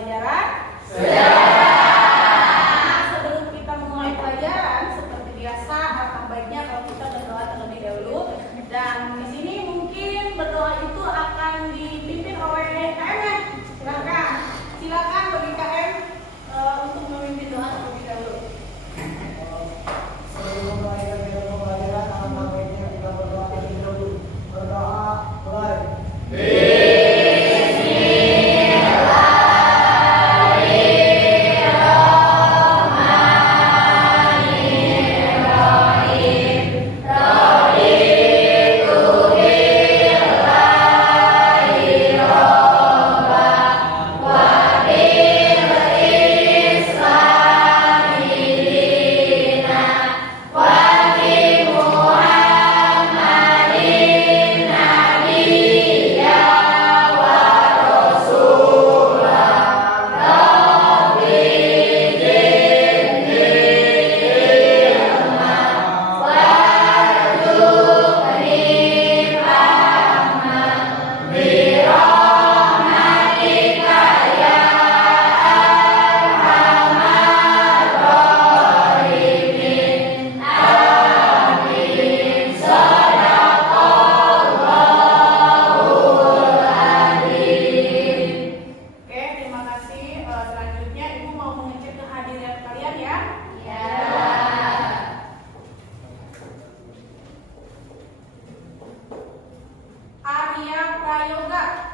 pembelajaran? Nah, sebelum kita memulai pelajaran, seperti biasa, alangkah baiknya kalau kita berdoa terlebih dahulu. Dan di sini mungkin berdoa itu akan dipimpin oleh KM-nya. Silakan bagi KM untuk memimpin doa terlebih dahulu. Sebelum mulai pelajaran, alangkah baiknya kita berdoa terlebih dahulu. Berdoa, mulai.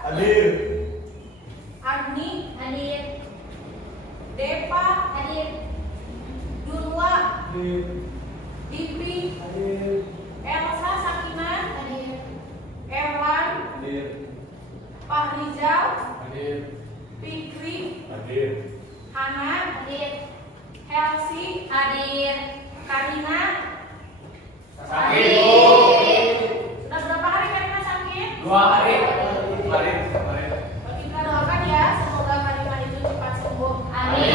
Hadir. Agni Hadir. Depa Hadir. Durwa Hadir. Dipri Hadir. Elsa Sakinah Hadir. Erlan Hadir. Pak Rizal Hadir. Fikri Hadir. Hana Hadir. Helsi Hadir. Karina. Sakit. Sudah berapa hari Karina sakit? 2 hari. Kemarin. Kita doakan ya, semoga Karina itu cepat sembuh. Amin.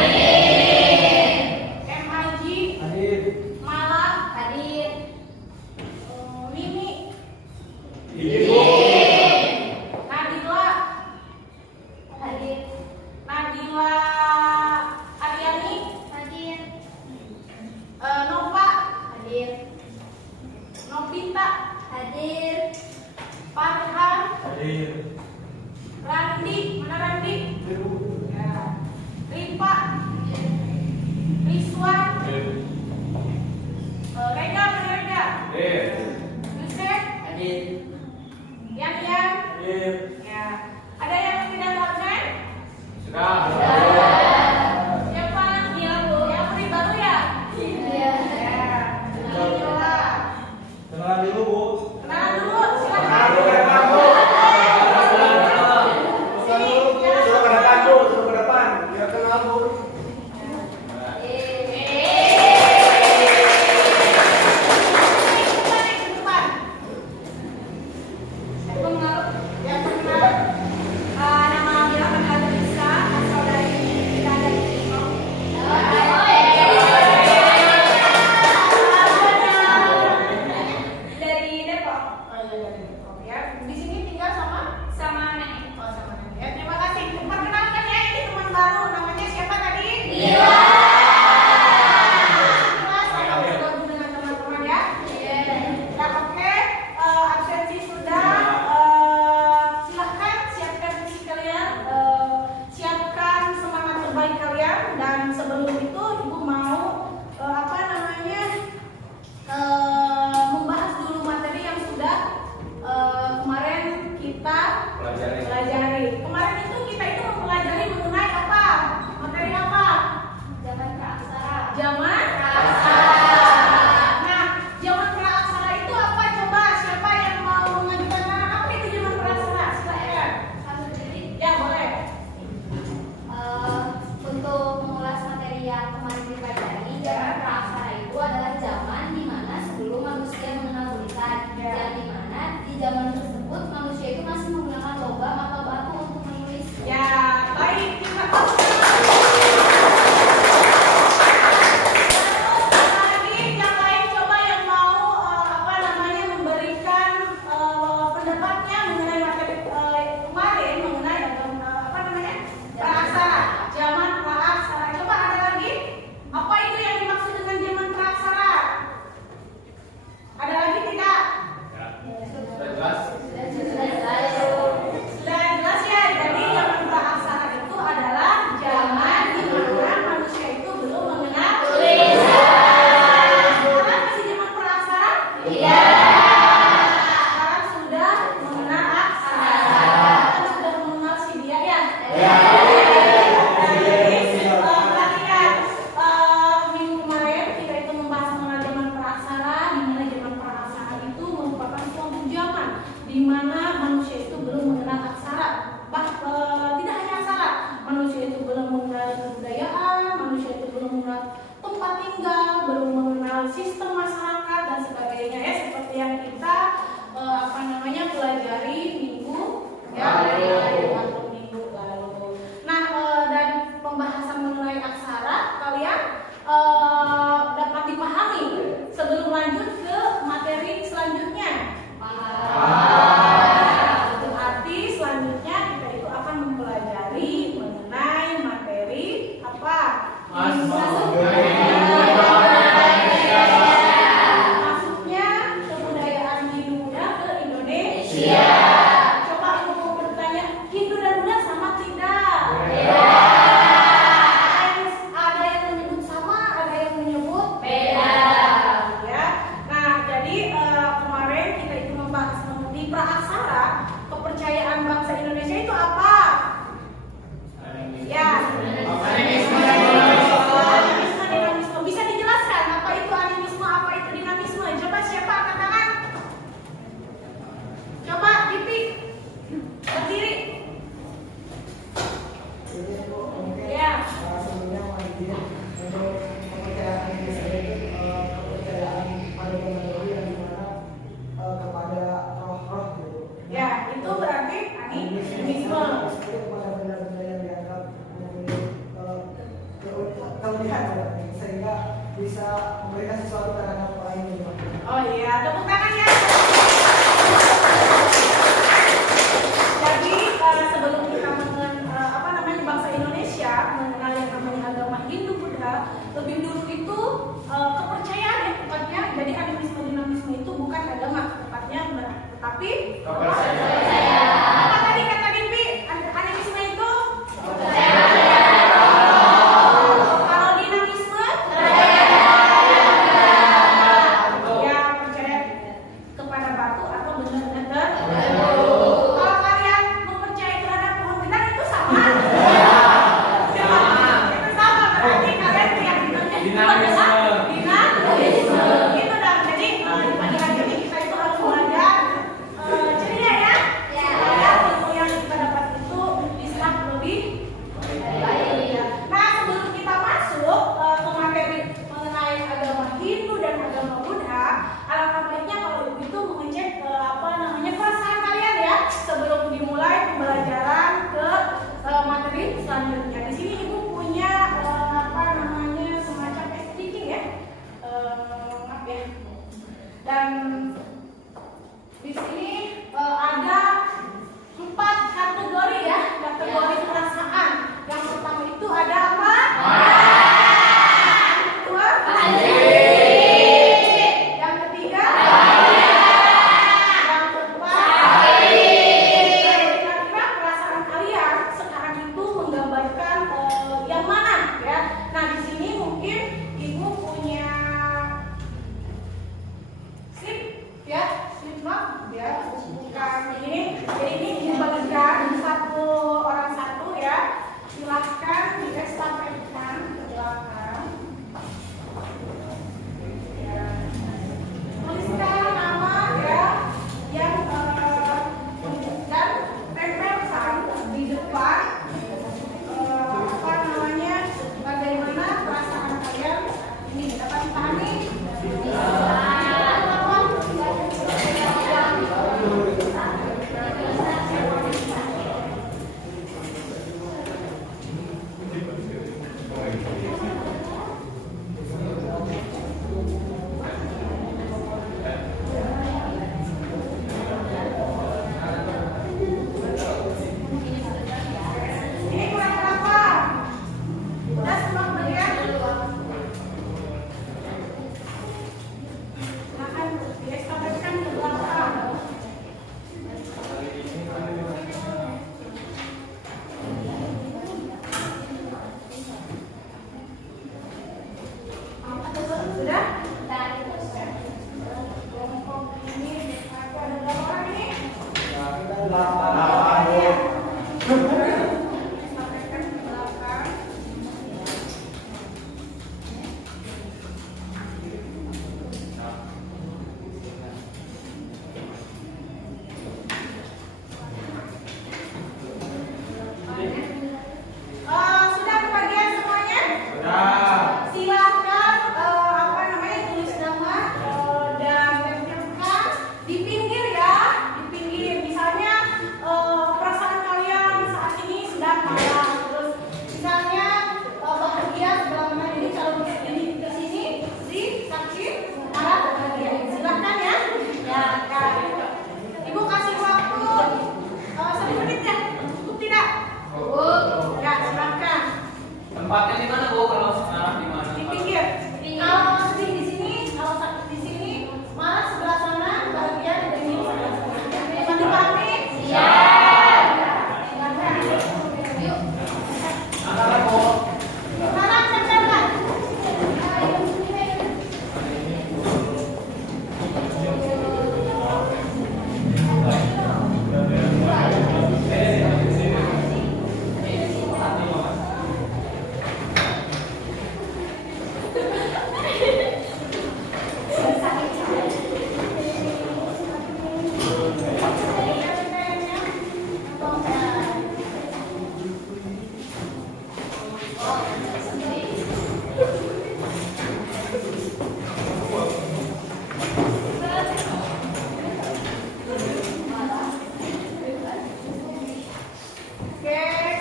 M. Haji Hadir. Malam Hadir. Mimi Ibu. Nadila Hadir. Nadila Ariani Hadir. Nova Hadir. Novita Hadir. Farhan Hadir. Randi, mana Randi? Ibu. Ya. Rifa Rizwan Rega, mana Rega? Hadir. Yusef Hadir. Yan Hadir. ya. Ada yang tidak absen? Sudah. Siapa? Iya Bu. Yang beri baru ya? Iya. Ya. Alhamdulillah. Kenalan dulu, Bu. Kenalan dulu, silakan. Suruh ke depan, Bu. Suruh ke depan. Biar kenal, Bu. Nama Mila Adrisa, asal dari kita dari Cibinong. Dari Depok. Oh iya dari Depok ya. Di sini tinggal sama nenek. Oh sama nenek. Ya, terima kasih. Perkenalkan ya, ini teman baru. Namanya siapa tadi? Mila. Saya bergabung dengan teman-teman ya. Nah, oke, absensi sudah. Silahkan siapkan visi kalian, siapkan semangat terbaik kalian. Dan sebelum itu, ibu mau membahas dulu materi yang sudah kemarin kita pelajari. Kemarin itu kita itu mempelajari mengenai apa? Materi apa? Zaman praaksara. Zaman praaksara. Nah, zaman praaksara itu apa? Coba siapa yang mau mengajukan nama? Apa itu zaman praaksara? Silakan. Kamu sendiri. Ya boleh. Untuk mengulas materi yang kemarin dipelajari, Masuknya kebudayaan Hindu Buddha ke Indonesia. Coba aku mau bertanya, Hindu dan Buddha sama tidak? Ada yang menyebut sama, ada yang menyebut beda. Ya. Nah, jadi kemarin kita itu membahas di praaksara kepercayaan bangsa Indonesia itu apa? Ya. Dinamisme. Bisa dijelaskan apa itu animisme, apa itu dinamisme? Coba siapa angkat tangan? Coba Pipi berdiri. Jadi itu mungkin Ya. sebelumnya mau izin untuk kepercayaan ini sendiri kepercayaan pada manusia yang dimana kepada roh-roh gitu. Ya, itu berarti animisme. Kepada benda-benda yang dianggap mempunyai kelebihan sehingga bisa memberikan sesuatu terhadap orang ini. Oh iya, tepuk tangan ya. Jadi sebelum kita bangsa Indonesia mengenal yang namanya agama Hindu Buddha, lebih dulu itu kepercayaan ya tepatnya. Jadi animisme dinamisme itu bukan agama tepatnya, tetapi Kepercayaan. apa tadi kata Dimpi? Animisme itu kalau dinamisme ya percaya kepada batu atau benda-benda tertentu. Kalau kalian mempercayai terhadap pohon benar itu sama. Itu sama berarti kalian keyakinannya itu adalah dinamisme. Gitu dong. Jadi di pagi hari ini kita itu harus belajar ceria ya. Supaya ilmu yang kita dapat itu bisa lebih baik. Nah, sebelum kita masuk ke materi mengenai agama Hindu dan agama Buddha, alangkah baiknya kalau ibu itu mengecek perasaan kalian ya sebelum dimulai pembelajaran ke materi selanjutnya. Di sini ibu punya semacam speaking ya, maaf ya. Dan di sini ada 4 kategori ya, kategori perasaan. Yang pertama itu ada apa? Yang kedua? Yang ketiga? Yang keempat? Kira-kira perasaan kalian sekarang itu menggambarkan yang mana ya? Nah, di sini mungkin ibu punya slip ya, slip note ya, bukan ini. Jadi ini dibagikan satu orang satu ya. Silahkan diestafetkan ke belakang. Ya. Tuliskan nama ya yang dan tempelkan di depan bagaimana perasaan kalian ini dapat dipahami. Ini kurang berapa? Udah semua bagian? Silahkan diestafetkan ke belakang. Sudah? Kelompok ini ada berapa orang ini? Estafetkan ke belakang. Sudah kebagian semuanya? Silakan tulis nama dan tempelkan di pinggir ya, di pinggir. Misalnya perasaan kalian saat ini sedang marah, terus misalnya bahagia sebelah mana ini, kalau ini ke sini sedih, sakit, marah, bahagia. Silakan ya. Ya, ibu kasih waktu 1 menit ya, cukup tidak? Ya, silakan. Tempatnya di mana, Bu? Kalau Oke,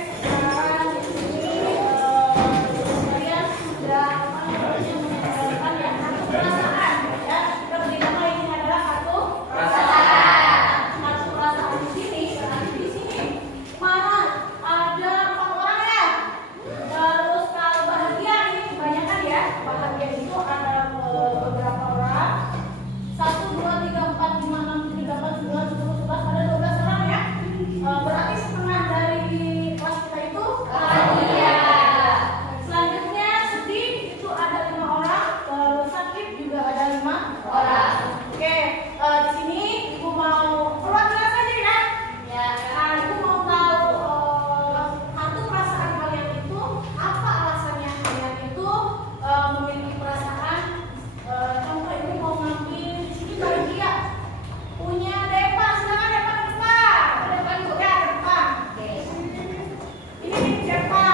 sekarang di sini kalian sudah menyampaikan ya satu perasaan ya. Kita berikan ini adalah satu perasaan. Satu perasaan di sini, berarti di sini marah ada 4 orang ya. Terus kalau bahagia ini kebanyakan ya. Bahagia itu ada beberapa orang. 1, 2, 3, 4, 5, 6, 7, 8, 9, 10, 11, ada 12 orang ya. Berarti setengah dari kelas kita itu bahagia. Selanjutnya sedih itu ada 5 orang, terus sakit juga ada 5 orang. Oke, di sini ibu mau perwakilan saja ya. Ya. Nah, ibu mau tahu satu perasaan kalian itu apa alasannya kalian itu memiliki perasaan. Contoh ibu mau ngambil di sini bahagia. Punya Depa, silakan Depa ke depan. Ke depan Bu ya, ke depan. Oke. Ini nih Depa.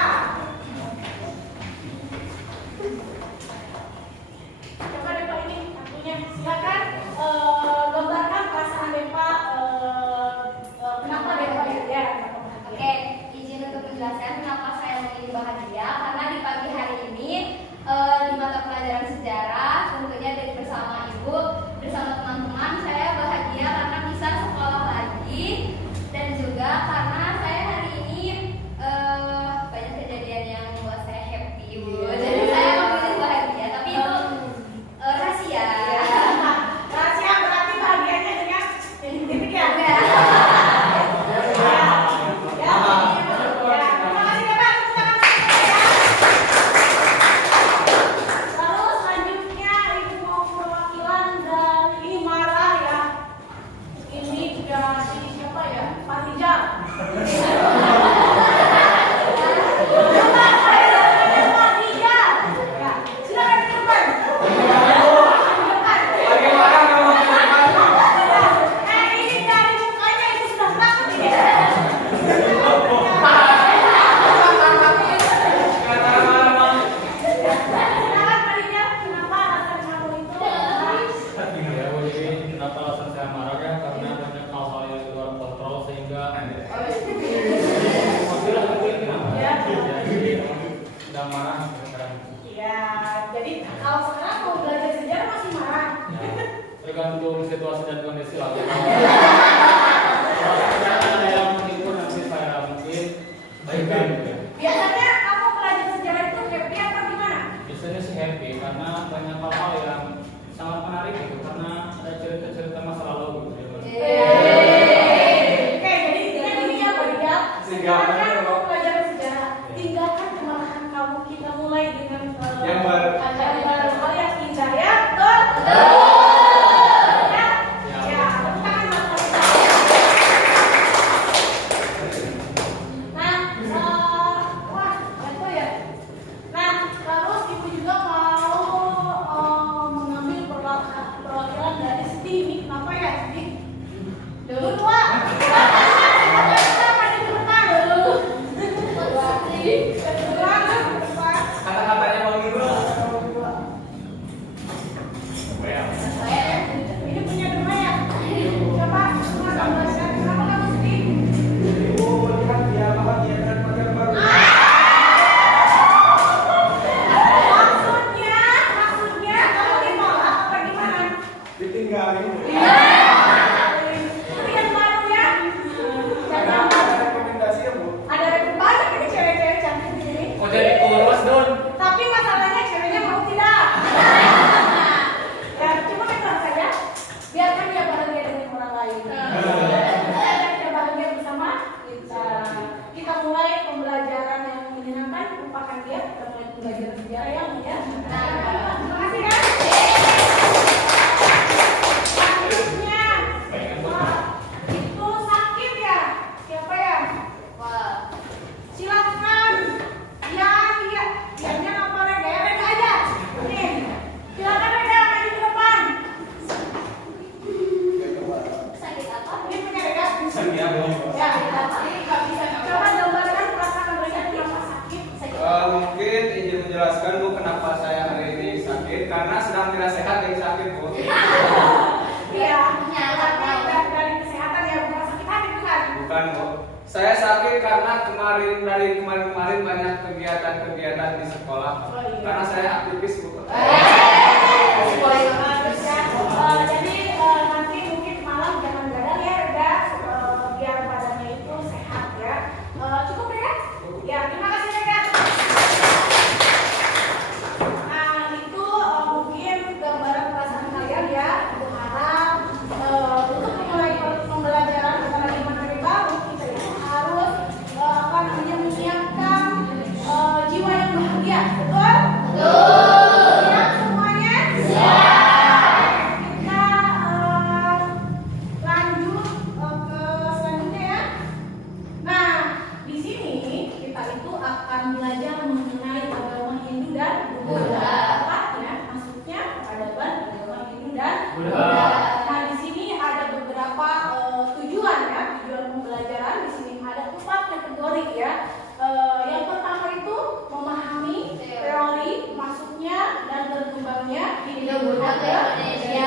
Coba Depa ini kartunya. Silakan gambarkan perasaan Depa. Kenapa Depa ya? Oke, izin untuk menjelaskan kenapa saya memilih bahagia karena di pagi hari ini di mata pelajaran sejarah tentunya dari bersama ibu bersama teman-teman saya bahagia karena bisa sekolah lagi dan juga karena saya hari ini banyak kejadian yang membuat saya happy ibu jadi saya memilih bahagia tapi itu rahasia. Rahasia berarti bahagianya dengan titik ya. Enggak. Lalu selanjutnya ibu mau perwakilan dari marah ya. Ini dari siapa ya? Pak Rijal. Pak Rijal. Ya, silakan ke depan. Ini dari mukanya itu sudah takut ya. Silakan Pak Rijal, kenapa alasan kamu itu? Ya, jadi kenapa alasan saya marah ya? Karena banyak hal-hal yang di luar kontrol sehingga masalah mungkin kenapa? Ya. Jadi sedang marah sekarang. Ya, jadi kalau sekarang mau belajar sejarah masih marah. Ya, tergantung situasi dan kondisi lah. Kalau ada yang menipu nanti saya mungkin baikkan. Biasanya kamu belajar sejarah itu happy apa gimana? Biasanya sih happy karena banyak hal-hal yang sangat menarik gitu karena ada cerita-cerita masa lalu gitu. Oke, jadi intinya gini ya Pak Rijal. Sekarang kan kamu belajar sejarah, tinggalkan kemarahan kamu. Kita mulai dengan Yang baru. Yang baru, hal yang indah ya, betul? Ya, ya, tepuk tangan buat Pak Rijal. Nah, wah, itu ya. Nah, terus ibu juga mau mengambil perwakilan dari sedih nih. Kenapa ya sedih? Dulu tua. Kenapa di depan dulu? Sedih. Kedua, ke depan. Kata-katanya mau gitu. Ini punya rumah ya? Coba, semua gambarkan. Kenapa kamu sedih? Ibu melihat dia bahagia dengan pakaian baru. Maksudnya, kamu ditolak apa gimana? Ditinggalin. Itu yang baru ya? Dan yang Ada baru. rekomendasi ya Bu? Ada banyak ini cewek-cewek cantik di sini. Kok jadi kurus Don? Tapi masalahnya ceweknya mau tidak. Ya, cuma ikhlas saja. Biarkan dia bahagia dengan orang lain. Kita bahagia bersama. Kita mulai pembelajaran yang menyenangkan. Lupakan dia. Kita mulai pembelajaran sejarah yang menyenangkan. Terima kasih kan. Selanjutnya, wah, itu sakit ya. Siapa ya? Wah. Silakan. Dianya apa Rega? Ya Rega aja. Nih. Silakan Rega maju ke depan. Sakit apa? Ini punya Rega. Sakit apa? Ya, nggak bisa. Coba gambarkan perasaan Rega kenapa sakit. Mungkin izin menjelaskan Bu kenapa saya hari ini sakit karena sedang tidak sehat dari sakit Bu. Iya, dari kesehatan ya, bukan sakit hati bukan? Bukan Bu. Saya sakit karena dari kemarin banyak kegiatan di sekolah. Oh, iya. Karena saya aktivis Bu. Jadi nanti mungkin malam jangan gadang ya, Reda, biar badannya itu sehat ya. Cukup ya? Ya, terima kasih Reda. Nah, itu mungkin gambaran perasaan kalian ya. Ibu harap untuk memulai pembelajaran antara lima hari baru kita itu harus menyiapkan jiwa yang bahagia, betul? Siap semuanya? Kita lanjut ke selanjutnya ya. Nah, di sini kita itu akan belajar mengenai agama Hindu dan Buddha. Tepatnya, maksudnya peradaban agama Hindu dan Buddha. Nah, di sini ada beberapa tujuan ya, tujuan pembelajaran. Di sini ada 4 kategori ya. Yang pertama itu memahami teori masuknya dan berkembangnya Hindu Buddha ke Indonesia.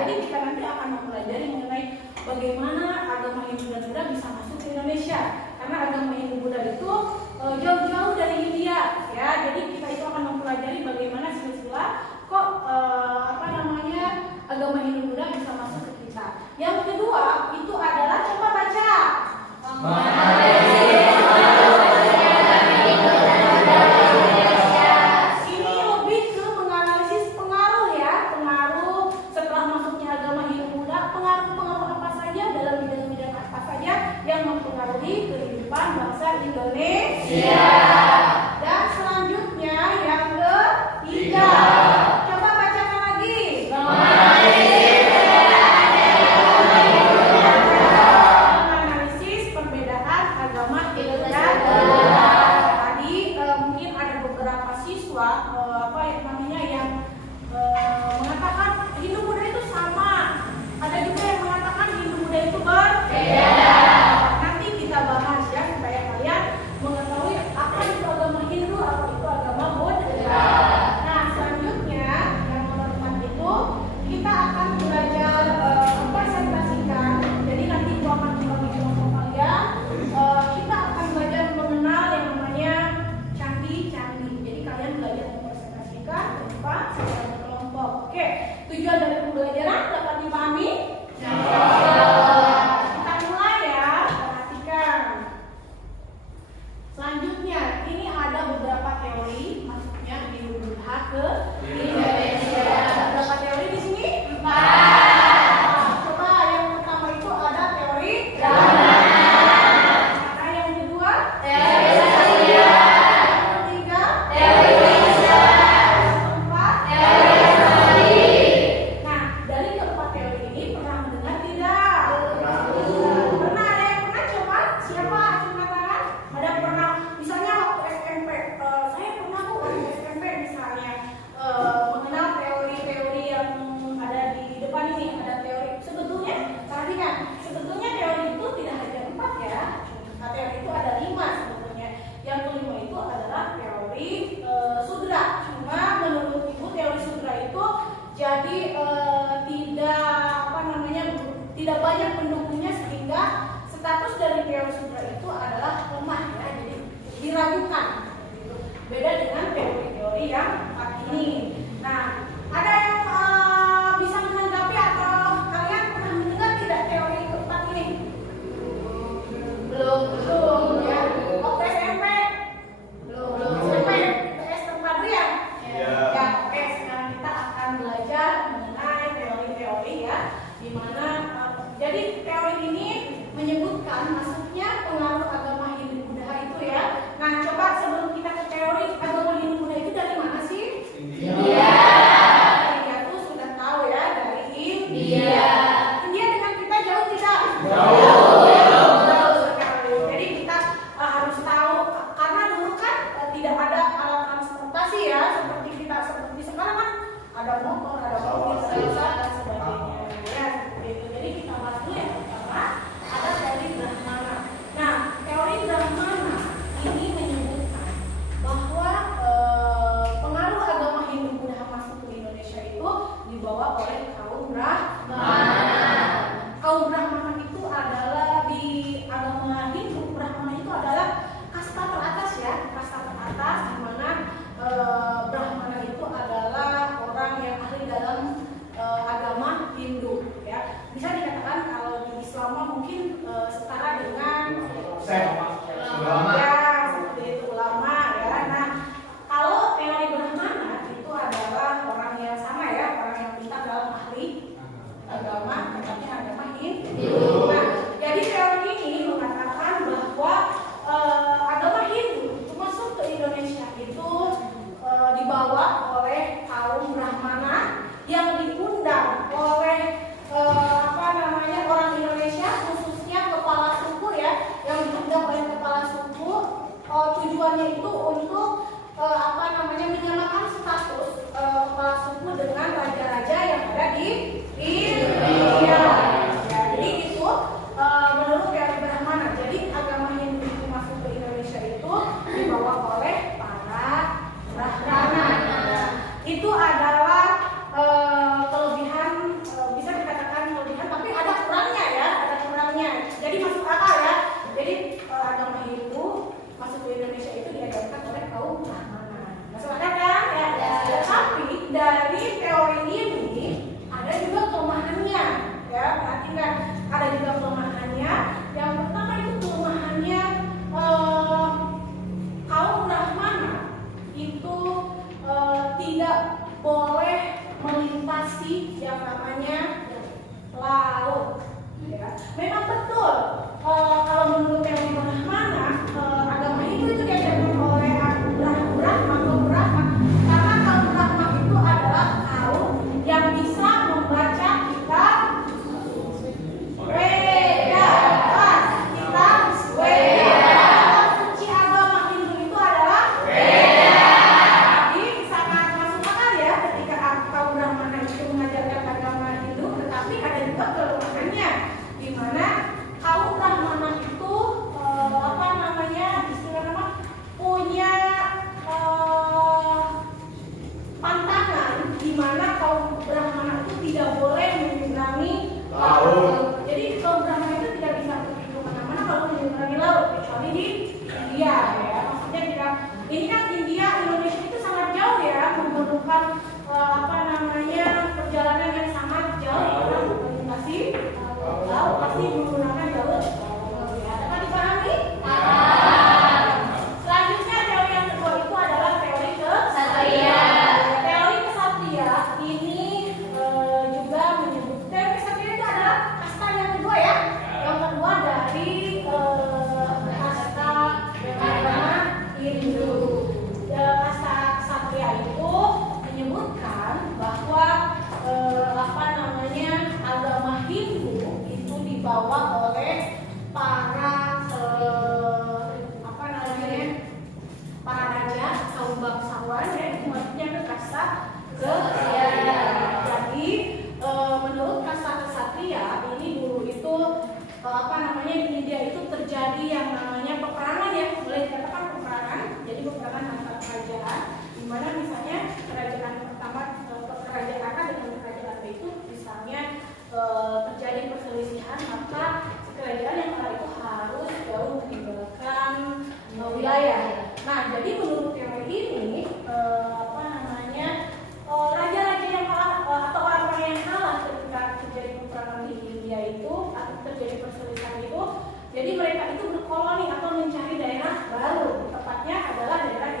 Jadi kita nanti akan mempelajari mengenai bagaimana agama Hindu dan Buddha bisa masuk ke Indonesia. Karena agama Hindu Buddha itu jauh-jauh dari India ya. Jadi kita itu akan mempelajari bagaimana silsilah kok agama Hindu Buddha bisa masuk ke kita. Yang kedua itu adalah coba baca. Ini lebih ke menganalisis pengaruh ya, pengaruh setelah masuknya agama Hindu Buddha, pengaruh-pengaruh apa saja dalam bidang-bidang apa saja yang mempengaruhi kehidupan bangsa Indonesia. Dan selanjutnya yang ketiga, coba bacakan lagi. Menganalisis perbedaan agama Hindu dan Buddha. Tadi mungkin ada beberapa siswa yang mengatakan Hindu Buddha itu sama. Ada juga yang mengatakan Hindu Buddha itu berbeda. Nanti kita bahas ya supaya kalian mengetahui apa itu agama Hindu, apa itu agama Buddha. Nah, selanjutnya yang nomor 4 itu kita akan belajar presentasikan. Jadi nanti gua akan membagi kelompok kalian. Kita akan belajar mengenal yang namanya candi-candi. Jadi kalian belajar mempresentasikan berupa secara berkelompok. Oke, tujuan dari pembelajaran dapat dipahami? Kita mulai ya, perhatikan. Selanjutnya, ini ada beberapa teori masuknya Hindu Buddha ke Indonesia. Ada berapa teori di sini? 4. Coba yang pertama itu ada teori Brahmana. Nah, yang kedua teori Satya. Yang ketiga teori Wisma. Yang keempat teori Samadhi. Nah, dari keempat teori ini pernah mendengar tidak? Pernah. Ada yang pernah coba? Siapa? Angkat tangan. Ada yang pernah? Misalnya waktu SMP, saya pernah kok waktu SMP misalnya mengenal teori-teori yang ada di depan ini. Ada teori sebetulnya, perhatikan, sebetulnya teori itu tidak hanya 4 ya. Nah, teori itu ada 5 sebetulnya. Yang kelima itu adalah teori sudra. Cuma menurut ibu teori sudra itu jadi tidak banyak pendukungnya sehingga status dari teori sudra itu adalah lemah ya. Jadi diragukan. Gitu. Beda dengan teori-teori yang 4 ini. Nah, ada yang bisa menanggapi atau kalian pernah mendengar tidak teori keempat ini? Belum ya. Waktu SMP? Belum. SMP PS terpadu ya? Iya. Ya, oke. Sekarang kita akan belajar mengenai teori-teori ya, di mana jadi teori ini menyebutkan masuknya pengaruh agama Hindu Buddha itu ya. Nah, coba sebelum kita ke teori agama Hindu Buddha itu dari mana sih? India. India tuh sudah tahu ya, dari India. India dengan kita jauh tidak? Jauh sekali. Jadi kita harus tahu karena dulu kan tidak ada alat transportasi ya seperti sekarang kan ada motor, ada mobil, dan sebagainya. Ya, seperti itu. Jadi kita bahas dulu yang pertama ada teori Brahmana. Nah, teori Brahmana ini menyebutkan bahwa atas, di mana Brahmana itu adalah orang yang ahli dalam agama Hindu, ya. Bisa dikatakan kalau di Islam mungkin setara dengan Ulama. ya, seperti itu ulama, ya. Nah, kalau teori Brahmana itu adalah orang yang sama, ya, orang yang pintar dalam ahli agama, tetapi agama Hindu. Nah, jadi teori ini mengatakan bahwa agama Hindu itu masuk ke Indonesia itu dibawa oleh kaum Brahmana yang diundang oleh orang Indonesia, khususnya kepala suku, ya, yang diundang oleh kepala suku. Tujuannya itu untuk menyamakan status kepala suku dengan raja-raja yang ada di Indonesia. Ya, jadi itu menurut teori Brahmana. Jadi agama Hindu itu masuk ke Indonesia itu dibawa oleh para Brahmana. Itu adalah kelebihan, bisa dikatakan kelebihan, tapi ada kurangnya, ya, ada kurangnya. Jadi masuk akal, ya. Jadi agama Hindu masuk ke Indonesia itu diajarkan oleh kaum Brahmana. Masuk akal, kan? Ya. Tapi dari teori ini ada juga kelemahannya, ya. Perhatikan, ada juga kelemahannya. Yang pertama itu kelemahannya kaum Brahmana itu tidak boleh melintasi yang namanya laut, ya. Memang betul kalau menurut teori Brahmana agama Hindu itu diajarkan oleh Brahma, karena kaum Brahma itu adalah kaum yang bisa membaca kitab Weda. Kitab Weda. Suci agama Hindu itu adalah Weda. Jadi sangat masuk akal, ya, ketika kaum Brahmana itu mengajarkan agama Hindu, tetapi ada juga kelemahannya, di mana kaum Brahmana itu punya pantangan, di mana kaum Brahmana itu tidak boleh menyeberangi laut. Jadi kaum Brahmana itu tidak bisa pergi ke mana-mana kalau menyeberangi laut, kecuali di India, ya. Maksudnya tidak. Ini kan India, Indonesia itu sangat jauh, ya, memerlukan perjalanan yang sangat jauh dalam melintasi laut, pasti menggunakan jalur. Ya, dapat dipahami? Selanjutnya teori yang kedua itu adalah teori kesatria. Teori kesatria ini juga menyebut, teori kesatria itu adalah kasta yang kedua, ya. Yang kedua dari kasta agama Hindu. Kasta kesatria itu menyebutkan bahwa agama Hindu itu dibawa oleh para para raja, kaum bangsawan, ya. Itu maksudnya ke kasta kesatria. Jadi menurut kasta kesatria ini dulu itu di India itu terjadi yang namanya peperangan, ya, boleh dikatakan peperangan. Jadi peperangan antar kerajaan, di mana misalnya kerajaan pertama, kerajaan A dengan kerajaan B itu misalnya terjadi perselisihan, maka kerajaan yang kala itu harus jauh meninggalkan wilayah. Nah, jadi menurut teori ini raja-raja yang kalah atau orang-orang yang kalah ketika terjadi peperangan di India itu, atau terjadi perselisihan itu, jadi mereka itu berkoloni atau mencari daerah baru, tepatnya adalah daerah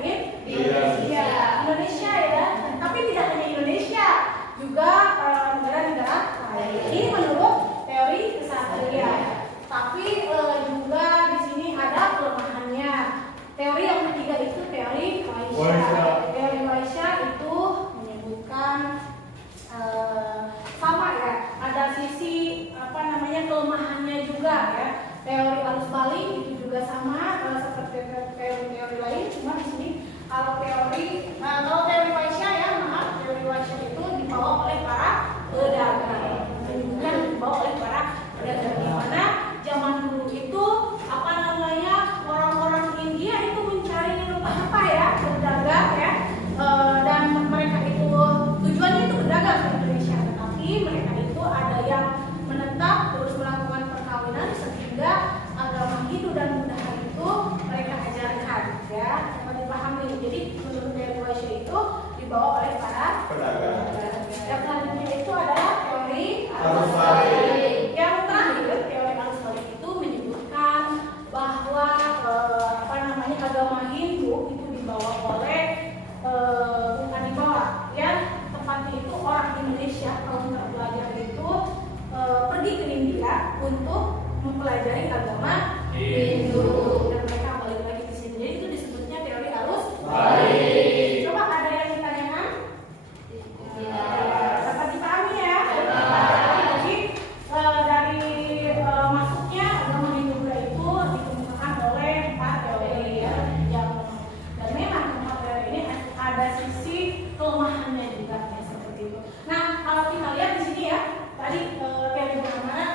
Hindu. Dan mereka balik lagi ke sini. Jadi itu disebutnya teori arus Balik. Coba ada yang ditanyakan? Tidak. Dapat dipahami ya? Jadi dari masuknya agama Hindu Buddha itu dikemukakan oleh 4 teori ya. Dan memang keempat teori ini ada sisi kelemahannya juga ya, seperti itu. Nah kalau kita lihat di sini ya, tadi teori bagaimana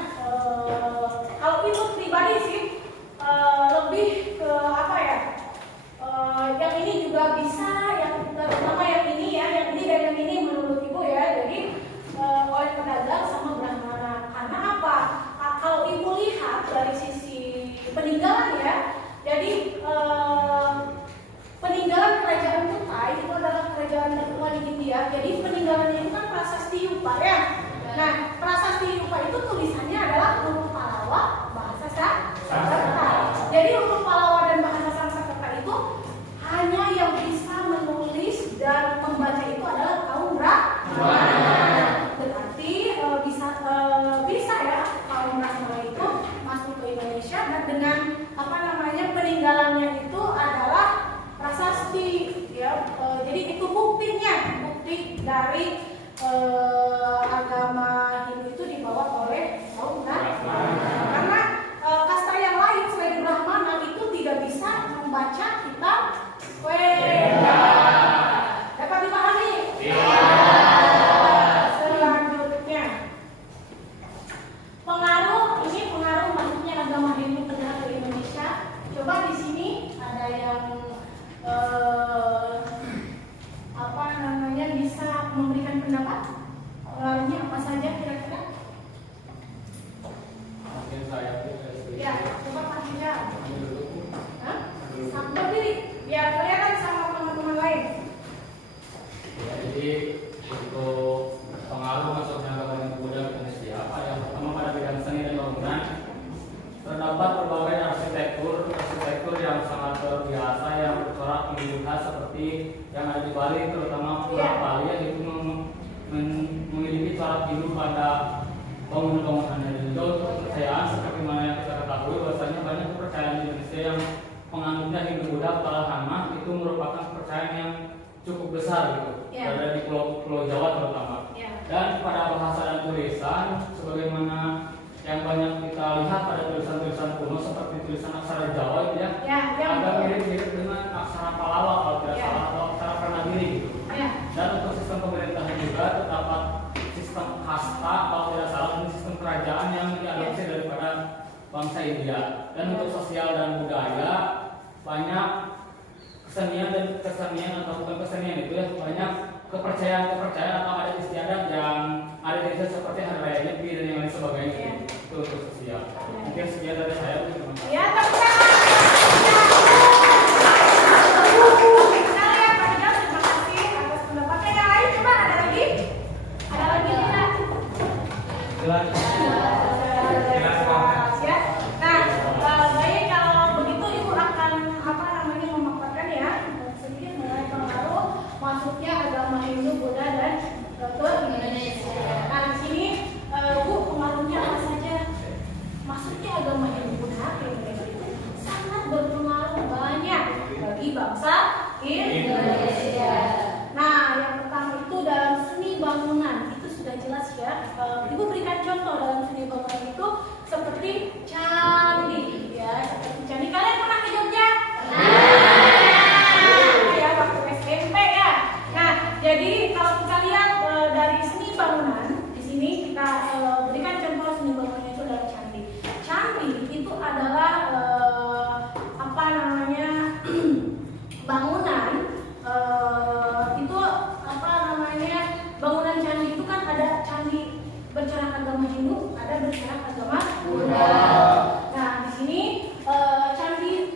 kalau itu pribadi sih lebih ke apa ya? Yang ini juga bisa, yang terutama yang ini ya, yang ini dan yang ini menurut ibu ya. Jadi oleh pedagang sama brahmana. Karena apa? Kalau ibu lihat dari sisi peninggalan ya, jadi peninggalan kerajaan Kutai itu adalah kerajaan tertua di India. Jadi peninggalannya itu kan prasasti Yupa ya. Nah prasasti Yupa itu tulisannya adalah huruf Palawa bahasa Sanskerta. Jadi huruf Palawa dan bahasa Sanskerta itu hanya yang bisa menulis dan membaca itu adalah kaum Brahmana. Berarti bisa ya kaum Brahmana itu masuk ke Indonesia dan dengan apa namanya peninggalannya itu adalah prasasti ya. Jadi itu bukti dari agama Hindu itu dibawa oleh kaum Brahmana. Karena kasta yang lain selain Brahmana itu tidak bisa membaca kitab Weda. Dapat dipahami? Selanjutnya pengaruh masuknya agama Hindu ke Indonesia. Coba di sini ada yang bisa memberikan pendapat pengaruhnya apa saja kira-kira? Mungkin saya Ya, coba Pak Hija. Berdiri, biar kelihatan sama teman-teman lain. Ya, jadi untuk pengaruh masuknya agama Hindu Buddha ke Indonesia, yang pertama pada bidang seni dan bangunan terdapat berbagai arsitektur yang sangat luar biasa yang bercorak Hindu khas seperti yang ada di Bali, terutama Pulau Bali yang itu memiliki corak Hindu pada bangunan-bangunannya. Dan juga untuk kepercayaan seperti mana yang kita ketahui bahwasanya banyak kepercayaan di Indonesia yang penganutnya Hindu Buddha Palahama itu merupakan kepercayaan yang cukup besar gitu. Ada di Pulau Jawa terutama. Dan pada bahasa dan tulisan sebagaimana yang banyak kita lihat pada tulisan-tulisan kuno seperti tulisan aksara Jawa itu ya, agak mirip-mirip dengan aksara Palawa kalau tidak salah atau aksara Pranagiri gitu. Dan untuk sistem pemerintahan juga terdapat sistem kasta kalau tidak salah dan sistem kerajaan yang diadopsi daripada bangsa India. Dan untuk sosial dan budaya banyak kesenian atau bukan kesenian itu ya, banyak kepercayaan atau adat istiadat yang ada di Indonesia seperti hari raya Nyepi dan yang lain sebagainya. Itu untuk sosial. Mungkin sekian dari saya. Ya, tepuk tangan. Terima kasih atas pendapatnya. Yang lain coba ada lagi? Ada lagi tidak? Silakan. Ya. Nah, baik kalau begitu ibu akan memaparkan ya sedikit mengenai pengaruh masuknya agama Hindu, Buddha dan ke Indonesia. Nah, di sini Bu, pengaruhnya apa saja? Masuknya agama Hindu, Buddha ke Indonesia itu sangat berpengaruh banyak bagi bangsa Indonesia. Nah, yang pertama itu dalam seni bangunan itu sudah jelas ya. Ibu berikan contoh dalam seni bangunan itu seperti candi ya, seperti candi. Kalian pernah ke Jogja? Ya, waktu SMP ya. Nah, jadi kalau kita lihat dari seni bangunan di sini kita berikan contoh seni bangunan itu dalam candi. Candi itu adalah bangunan bangunan candi itu kan ada candi bercorak agama Hindu, ada bercorak agama Buddha. Nah, di sini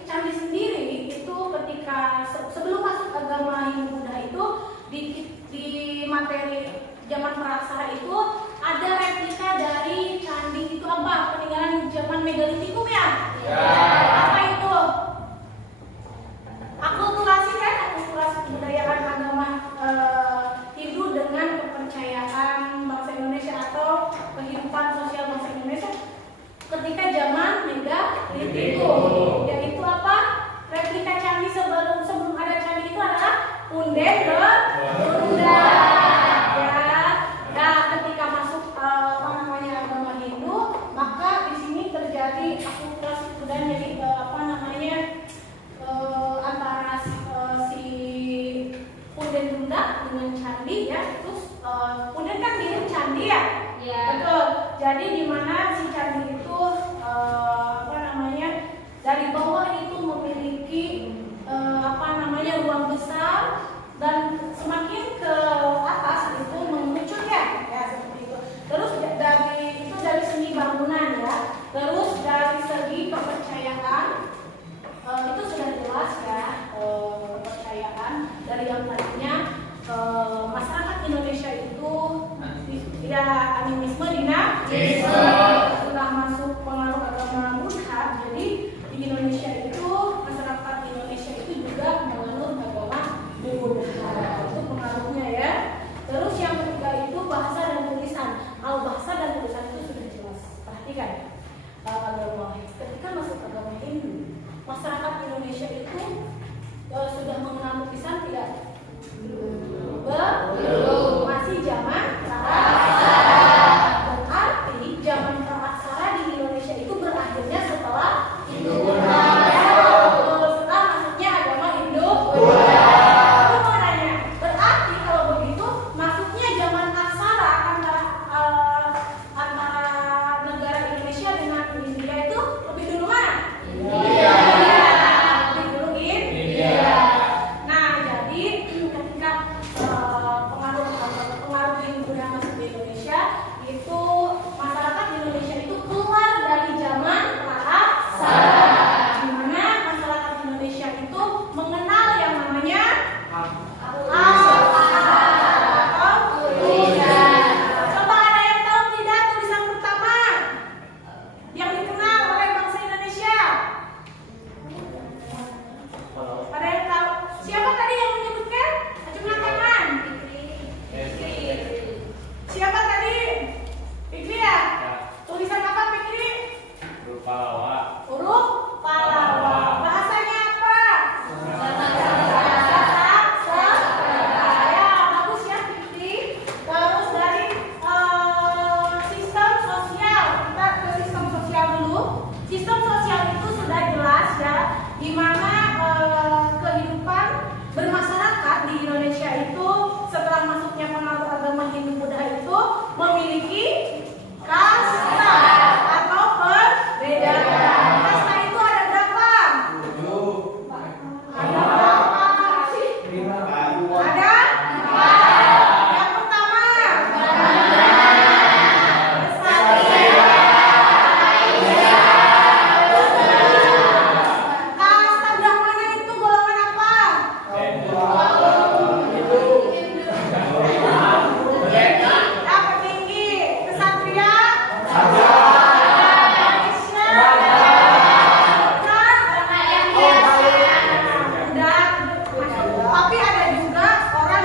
candi sendiri itu ketika sebelum masuk agama Hindu Buddha itu di materi zaman praksara itu ada replika dari candi itu apa? Peninggalan zaman megalitikum ya? Apa itu? Akulturasi kan? Akulturasi kebudayaan agama Hindu dengan kepercayaan bangsa Indonesia atau kehidupan sosial bangsa Indonesia ketika zaman megalitikum. punden berunda. Ya. Nah, ketika masuk agama Hindu, maka di sini terjadi akulturasi dan jadi antara si punden bunda dengan candi ya. Terus punden kan mirip candi ya. Iya. Betul. Jadi di mana si candi itu dari bawah itu memiliki ruang besar dan semakin ke atas itu mengerucut ya seperti itu. Terus dari segi bangunan ya. Terus dari segi kepercayaan itu sudah jelas ya, kepercayaan dari yang tadinya masyarakat Indonesia itu ya animisme dinamisme sudah masuk pengaruh agama Buddha. Jadi di Indonesia itu masyarakat Indonesia itu juga menganut agama Buddha. Itu pengaruhnya ya. Terus yang ketiga itu bahasa dan tulisan. Kalau bahasa dan tulisan itu sudah jelas. Perhatikan agama. Ketika masuk agama Hindu, masyarakat Indonesia itu sudah mengenal tulisan tidak? Belum. Masih zaman praaksara. Berarti zaman praaksara di Indonesia itu berakhirnya setelah Hindu Buddha. Setelah masuknya agama Hindu Buddha. Aku mau nanya, berarti kalau begitu masuknya zaman aksara antara negara Indonesia dengan India itu lebih dulu mana? India. Lebih dulu India. Nah, jadi ketika pengaruh Hindu Buddha masuk di Indonesia, itu masyarakat di Indonesia itu keluar dari zaman praaksara, di mana masyarakat Indonesia itu mengenal yang namanya aksara atau tulisan. Coba ada yang tahu tidak tulisan pertama yang dikenal oleh bangsa Indonesia? Ada yang tahu? Siapa tadi yang menyebutkan? Acungkan tangan. Siapa tadi? Fikri ya? Tulisan apa Fikri? Huruf Pallawa. Huruf Pallawa. Bahasanya apa? Ya, bagus ya Fikri. Terus dari sistem sosial, kita ke sistem sosial dulu. Sistem sosial itu sudah jelas ya, di mana kehidupan bermasyarakat di Indonesia itu setelah masuknya pengaruh agama Hindu Buddha itu memiliki kasta atau perbedaan. Kasta itu ada berapa? Ada berapa sih? Ada? Yang pertama kasta Brahmana itu golongan apa? Dapat tinggi. Kesatria? Tapi ada juga orang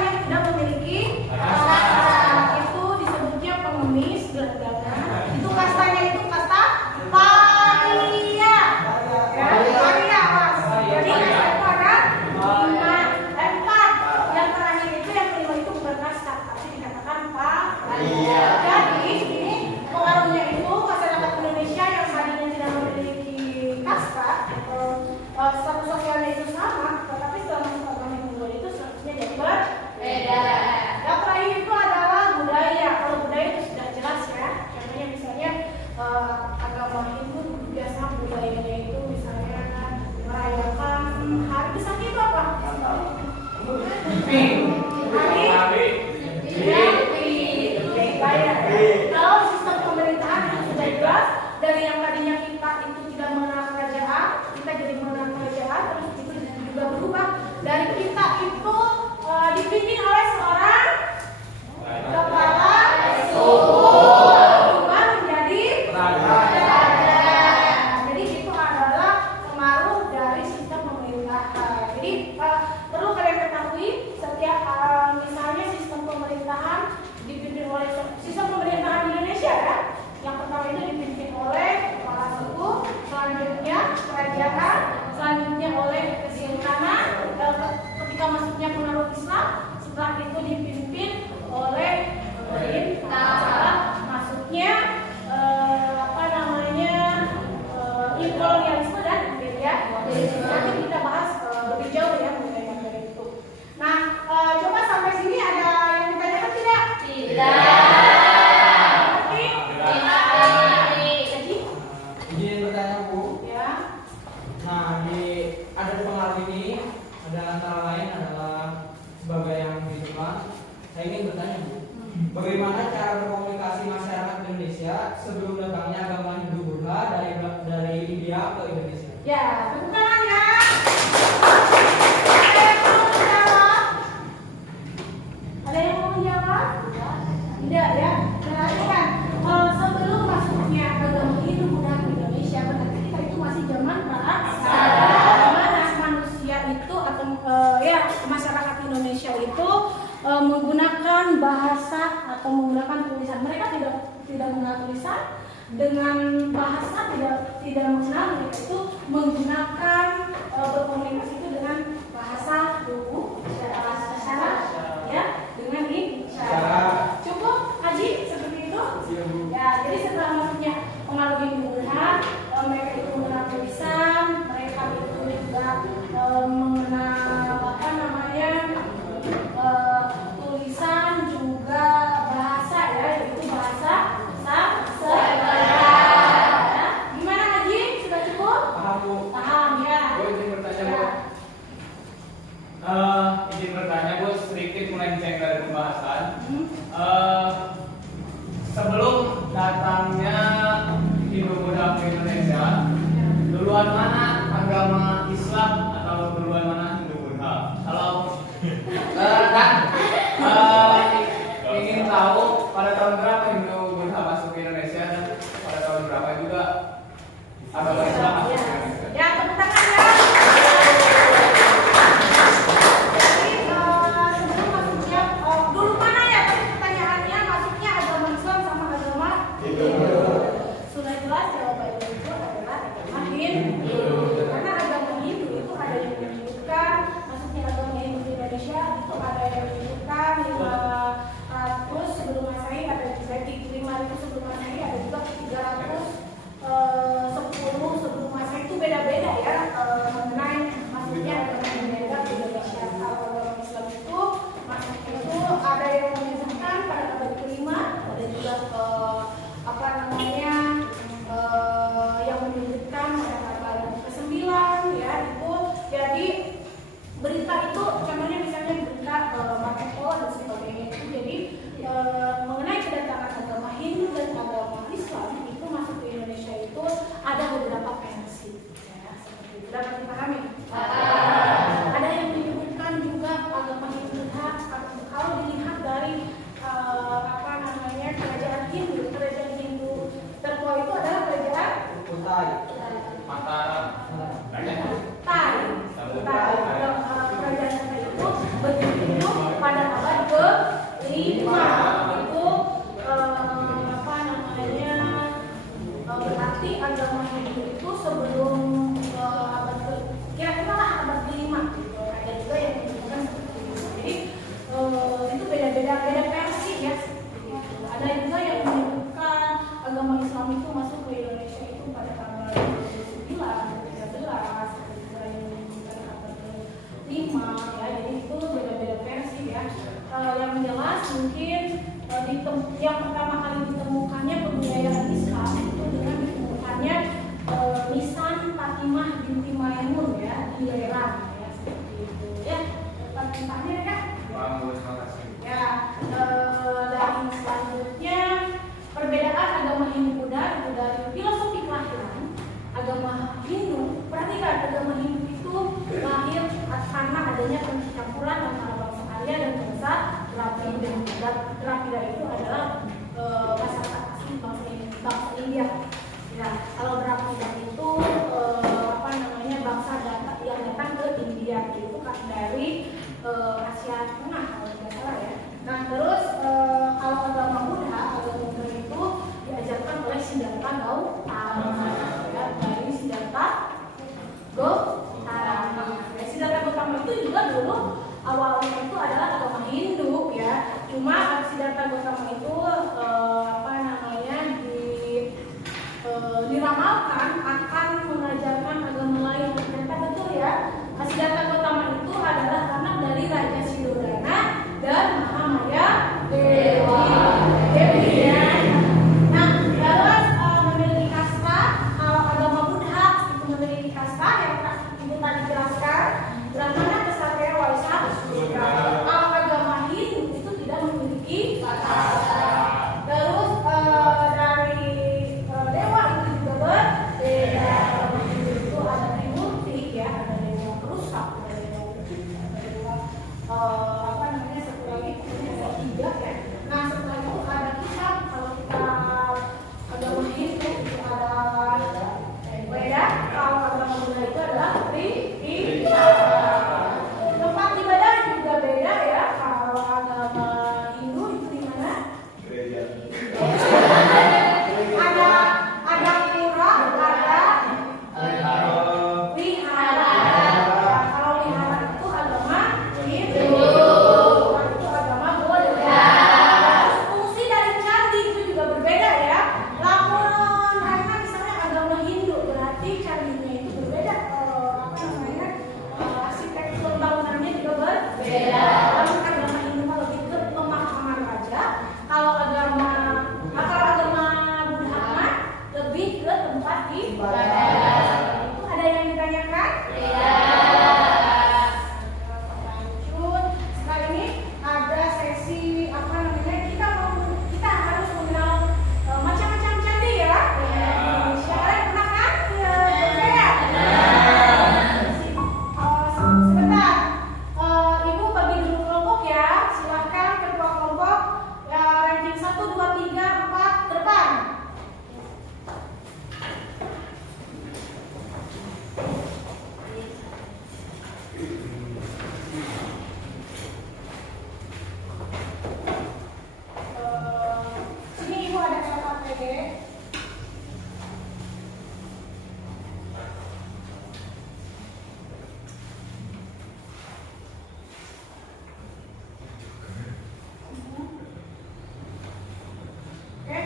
Bagaimana cara berkomunikasi masyarakat Indonesia sebelum datangnya agama Hindu Buddha dari India ke Indonesia? Ya, tepuk tangan ya. Ada yang mau menjawab? Ada yang mau menjawab? Tidak ya. Perhatikan, sebelum masuknya agama Hindu Buddha ke Indonesia, berarti kita itu masih zaman prasaja. Mana manusia itu atau masyarakat Indonesia itu menggunakan bahasa atau menggunakan tulisan. Mereka tidak menggunakan tulisan, dengan bahasa tidak mengenal, mereka itu menggunakan berkomunikasi itu dengan bahasa tubuh, secara ya, dengan isyarat. Cukup Haji seperti itu. Ya, jadi setelah masuknya pengaruh Hindu Buddha, mereka itu mengenal tulisan, mereka itu juga mengenal apa namanya tulisan, juga bahasa ya, yaitu bahasa Sanskrit. Ya. Gimana Haji? Sudah cukup? Paham Bu? Paham ya. Bu, izin bertanya Bu. Izin bertanya Bu, sedikit melenceng dari pembahasan. Sebelum datangnya Hindu Buddha ke Indonesia, duluan mana agama Islam atau duluan mana Hindu Buddha? Kalau ingin tahu pada tahun berapa Hindu Buddha masuk ke Indonesia dan pada tahun berapa juga agama Islam masuk ke Indonesia. Ya, tepuk tangan ya. Jadi sebelum masuknya, dulu mana ya? Tadi pertanyaannya masuknya agama Islam sama agama Hindu. Sudah jelas jawabannya itu adalah agama Hindu. Karena agama Hindu itu ada yang menyebutkan masuknya agama Hindu di Indonesia itu ada yang menyebutkan 500 sebelum Masehi, ada juga 5.000 sebelum Masehi, ada juga 310 sebelum Masehi. Itu beda-beda ya mengenai masuknya agama Hindu ke Indonesia. Kalau agama Islam itu masuknya itu ada yang menyebutkan pada abad kelima, ada juga apa namanya yang menyebutkan pada abad ke-9 ya itu. Jadi berita itu contohnya misalnya berita Marco Polo dan sebagainya itu. Jadi mengenai kedatangan agama Hindu dan agama Islam itu masuk ke Indonesia itu ada beberapa versi ya, seperti itu. Dapat dipahami? Ada yang menyebutkan juga agama Hindu kalau dilihat dari apa namanya kerajaan Hindu tertua itu adalah kerajaan Kutai. Mataram. Tai. Kerajaan Tai itu berdiri pada abad ke-5 itu apa namanya berarti agama Hindu itu sebelum abad kira-kira lah abad ke-5 gitu. Ada juga yang menyebutkan seperti itu. Jadi itu beda versi ya. Ada juga yang menyebutkan agama Islam itu masuk ke Indonesia itu pada tanggal 29, 13, ada juga yang menyebutkan abad ke-5 ya. Jadi itu beda-beda versi ya. Yang jelas mungkin yang pertama kali ditemukannya kebudayaan Islam itu dengan ditemukannya nisan Fatimah binti Maimun ya di Iran ya, seperti itu ya. Pertanyaannya ya. Terima kasih. Ya, dan selanjutnya perbedaan agama Hindu Buddha itu dari filosofi kelahiran. Agama Hindu, perhatikan agama Hindu itu lahir karena adanya pencampuran antara bangsa Arya dan bangsa Dravida. Dravida itu adalah masyarakat asli bangsa India. Ya, kalau Dravida itu apa namanya bangsa yang datang ke India itu kan dari Asia Tengah kalau tidak salah ya. Nah terus kalau agama Buddha itu diajarkan oleh Siddhartha Gautama ya, dari Siddhartha Gautama. Siddhartha Gautama itu juga dulu awalnya itu adalah agama Hindu ya. Cuma Siddhartha 3 ya. Nah setelah itu ada kitab, kalau kita agama Hindu itu ada Weda, kalau agama Buddha itu adalah Tripitaka. Tempat ibadah juga beda ya. Kalau agama Hindu itu di mana? Gereja. Ada pura, ada wihara. Kalau wihara itu agama Hindu, itu agama Buddha. Fungsi dari candi itu juga berbeda ya. Lamun karena misalnya agama Hindu berarti candinya itu berbeda. Apa namanya? Arsitektur bangunannya juga berbeda. Lamun agama Hindu mah lebih ke pemahaman raja. Kalau agama Buddha mah lebih ke tempat ibadah. Itu ada yang ditanyakan? Lanjut. Setelah ini ada sesi apa namanya? Kita harus mengenal macam-macam candi ya. Siapa yang pernah kan? Ya. Sebentar. Ibu bagi dulu kelompok ya. Silahkan ketua kelompok ranking 1, 2, 3, 4 ke depan. Sini ibu ada KKPD. Oke.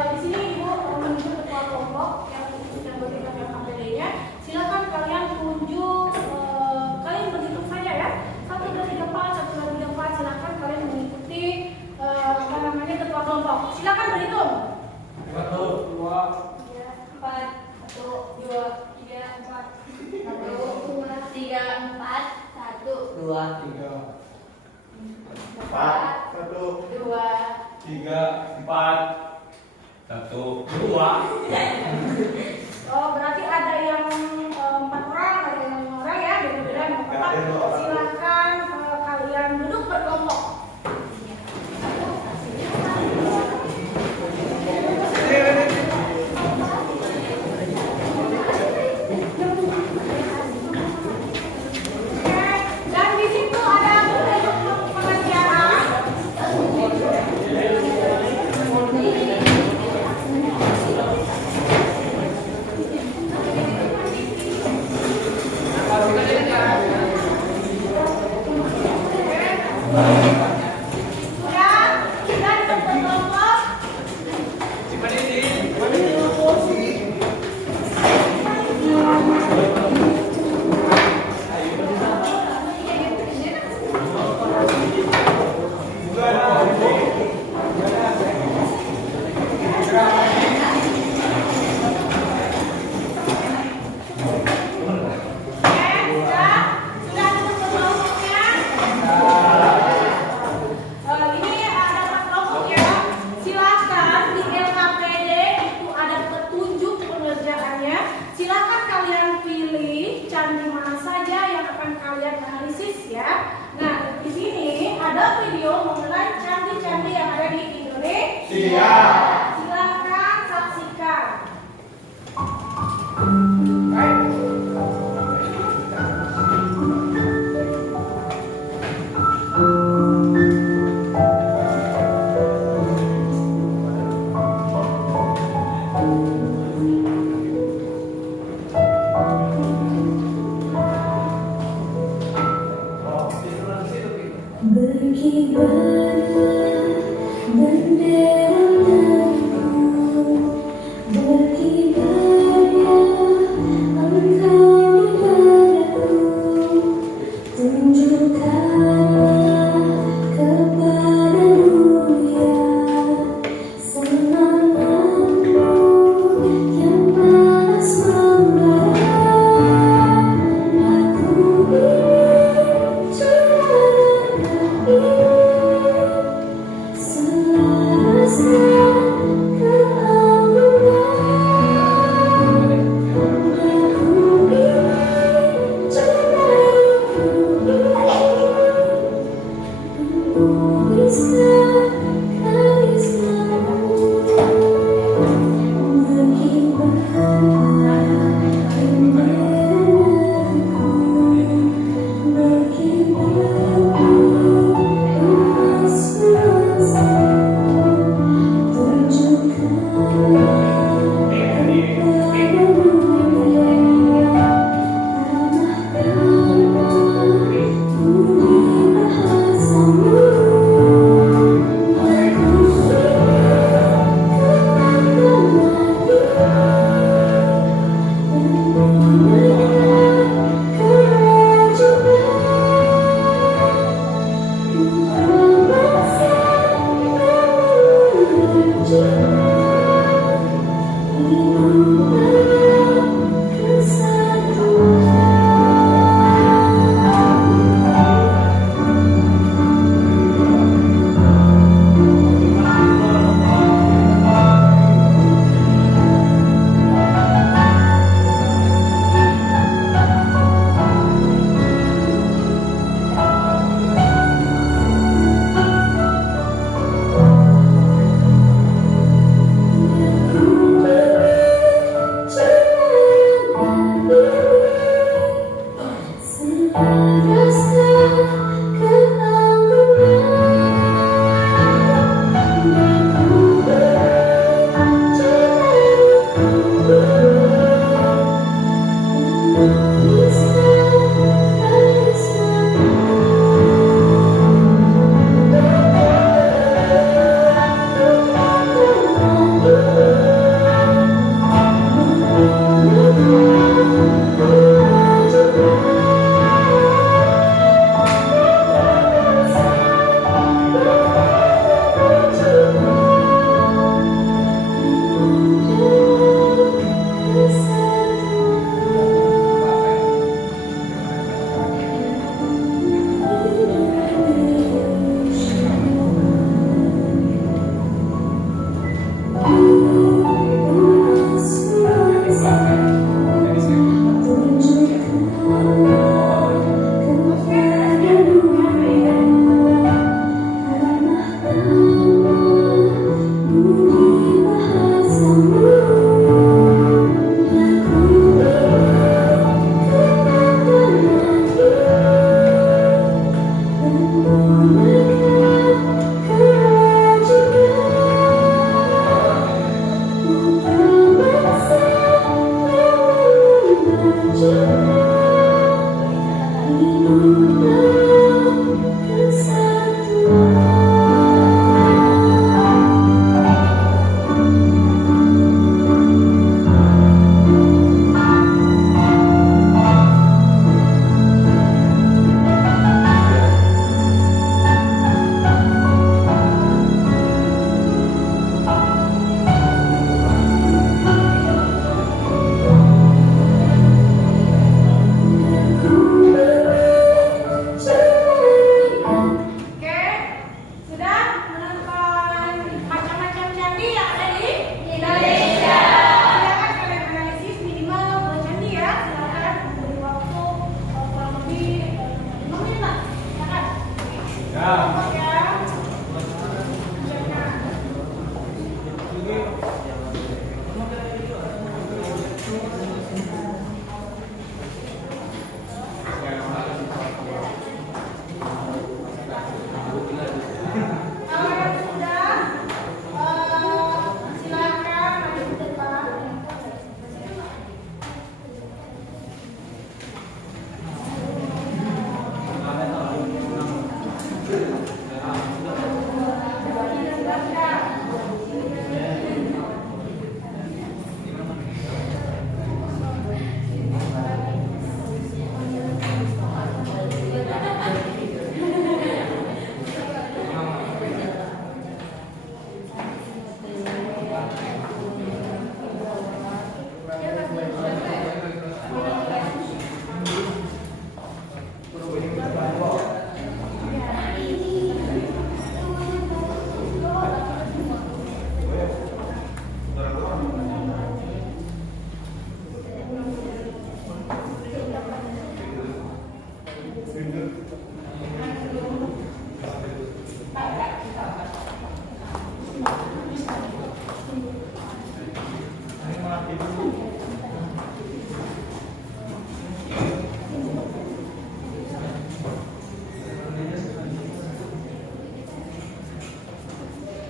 Di sini ibu menuju ketua kelompok yang memberikan KKPD-nya. Silakan kalian tunjuk, kalian berhitung saja ya. 1, 2, 3, 4, 1, 2, 3, 4. Silakan kalian mengikuti apa namanya ketua kelompok. Silakan berhitung. 1, 2, 4, 1, 2, 3, 4, 1, 2, 3, 4, 1, 2, 3, 4, 1, 2, 3, 4, 1, 2. Oh, berarti ada yang 4 orang, ada yang 5 orang ya, beda-beda nomor kelompok. Silakan kalian duduk berkelompok. Dan di situ ada pengajaran. Sudah berkelompok. Sudah duduk berkelompoknya. Ini ada 4 kelompok ya. Silakan di LKPD itu ada petunjuk pengerjaannya. Silakan kalian pilih candi mana saja yang akan kalian analisis ya. Nah, di sini ada video mengenai candi-candi yang ada di Indonesia. Silakan saksikan. Berkibarlah bendera negeriku, berkibarlah engkau di dadaku, tunjukkanlah kepada dunia semangatmu yang balas membara. Aku ingin juara ini. Aku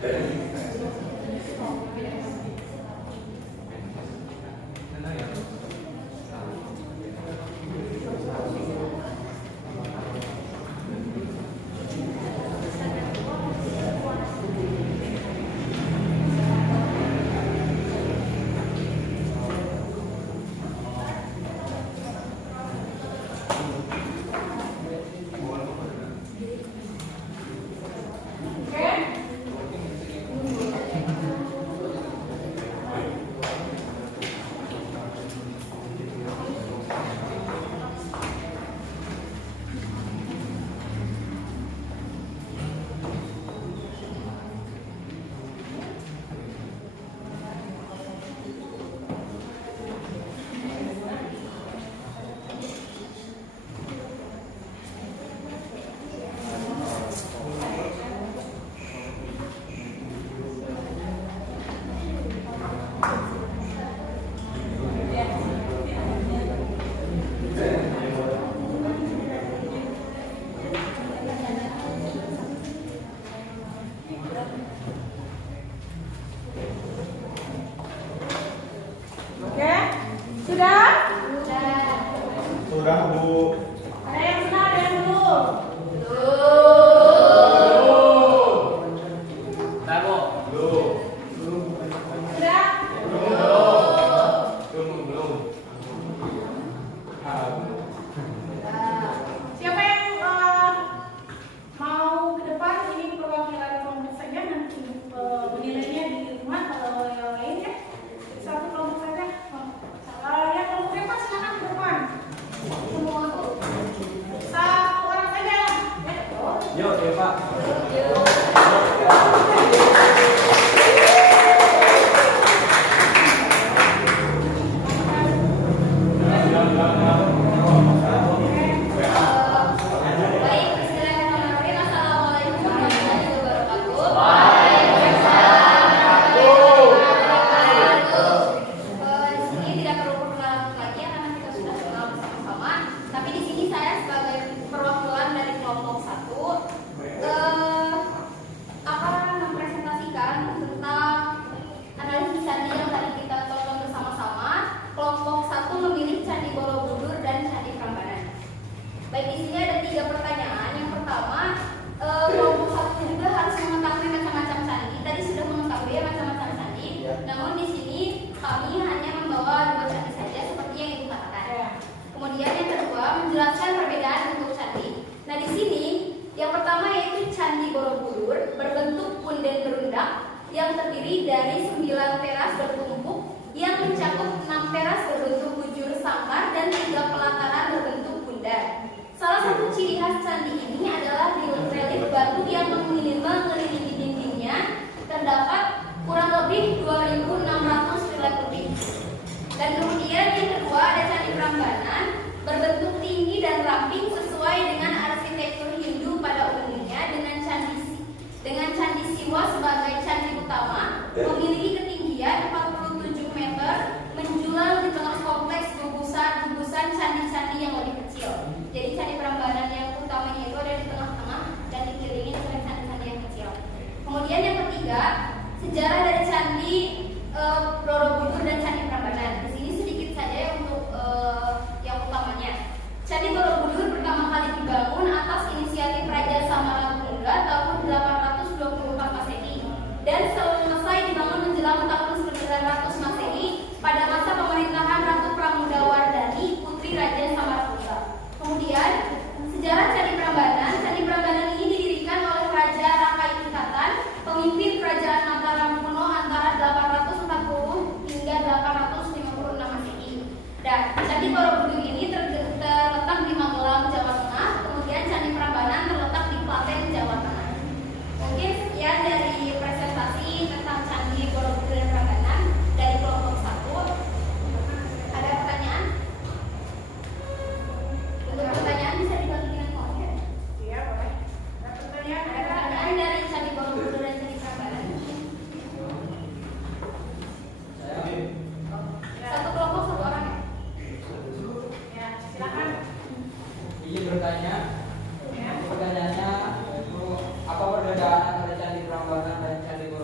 Oke, sudah? Sudah, Bu. Ada yang sudah, ada yang belum? Tahu. Sudah? Belum. Siapa yang mau ke depan? Ini perwakilan kelompok saja, nanti menilainya di rumah. Kalau yang lain ya satu kelompok saja. Ya kelompok siapa silakan ke depan. Semua tuh. Satu orang saja. Ya. Yuk, ya Pak. Baik, bismillahirrahmanirrahim. Assalamualaikum warahmatullahi wabarakatuh. Di sini tidak perlu perkenalan lagi karena kita sudah kenal bersama-sama. Tapi di sini saya sebagai perwakilan dari kelompok 1 akan mempresentasikan tentang analisis candi yang tadi kita tonton bersama-sama. Kelompok 1 memilih Candi Borobudur dan Candi Prambanan. Baik, di sini ada 3 pertanyaan. Yang pertama, kelompok 1 juga harus mengetahui macam-macam candi. Tadi sudah mengetahui macam-macam candi. Namun di sini kami hanya membawa 2 candi saja seperti yang Ibu katakan. Kemudian yang kedua, menjelaskan perbedaan bentuk candi. Nah, di sini yang pertama yaitu Candi Borobudur berbentuk punden berundak yang terdiri dari 9 teras bertumpuk yang mencakup 6 teras berbentuk bujur sangkar dan 3 pelataran berbentuk bundar. Salah satu ciri khas candi ini adalah relief batu yang mengelilingi dindingnya terdapat kurang lebih 2.600 relief lebih. Dan kemudian yang kedua ada Candi Prambanan berbentuk tinggi dan ramping sesuai dengan arsitektur Hindu pada umumnya dengan candi Siwa sebagai candi utama memiliki ketinggian 47 meter menjulang di tengah kompleks gugusan candi-candi yang lebih kecil. Jadi Candi Prambanan yang utamanya itu ada di tengah-tengah dan dikelilingi dengan candi-candi yang kecil. Kemudian yang ketiga, sejarah dari Candi Borobudur dan Candi Prambanan. Di sini sedikit saja ya untuk yang utamanya. Candi Borobudur pertama kali dibangun atas inisiatif Raja Samarangkuda tahun 824 Masehi dan selesai dibangun menjelang tahun 900 Masehi pada masa pemerintahan Ratu Pramodawardhani, putri Raja Samarangkuda. Kemudian sejarah Candi Prambanan. Candi Prambanan ini didirikan oleh Raja Rakai Tingkatan, pemimpin kerajaan Mataram kuno antara 840 hingga 856 Masehi. Dan Candi Borobudur ini terletak di Magelang, Jawa Tengah. Kemudian Candi Prambanan terletak di Klaten, Jawa Tengah. Mungkin sekian dari presentasi tentang Candi Borobudur dan Prambanan dari kelompok 1. Ada pertanyaan? Untuk pertanyaan bisa dibagi dengan komen. Iya, boleh. Ada pertanyaan? Ada pertanyaan dari Candi Borobudur dan Candi Prambanan? Satu kelompok 1 orang ya? Ya, silakan. Izin bertanya, Ya. pertanyaannya apa perbedaan antara Candi Prambanan dan Candi Borobudur?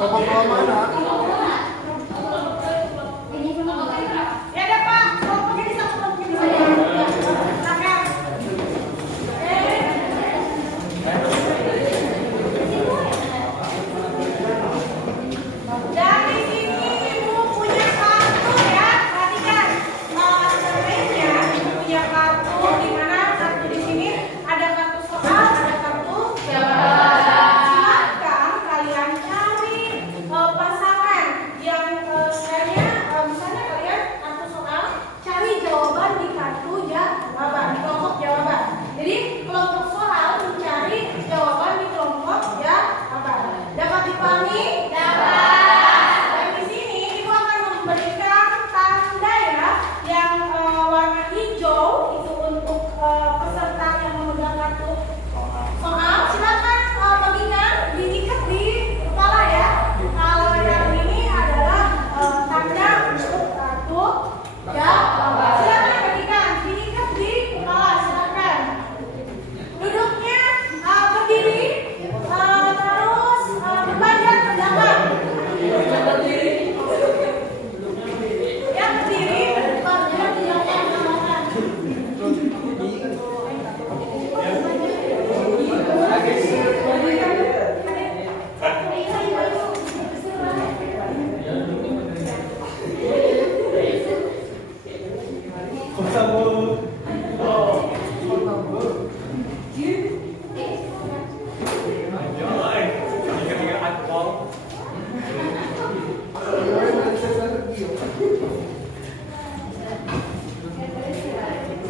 Kelompok mana? Ya ada Pak, kelompoknya di satu kelompok ini saja. Silakan. Dari sini Ibu punya kartu ya, perhatikan. Sebenarnya Ibu punya kartu, di mana kartu di sini ada kartu soal, ada kartu jawaban. Silakan kalian cari pasangan yang misalnya kalian kartu soal, cari jawaban di kartu jawaban, di kelompok jawaban. Jadi kelompok soal mencari jawaban di kelompok jawaban. Dapat dipahami? Dapat. Dan di sini Ibu akan memberikan tanda ya, yang warna hijau itu untuk peserta yang memegang kartu soal. Silakan bagikan, diikat di kepala ya. Kalau yang ini adalah tanda untuk kartu jawaban. Silakan bagikan, diikat di kepala. Silakan. Duduknya berdiri, terus berbanding ke belakang. Yang berdiri berbanding ke belakang.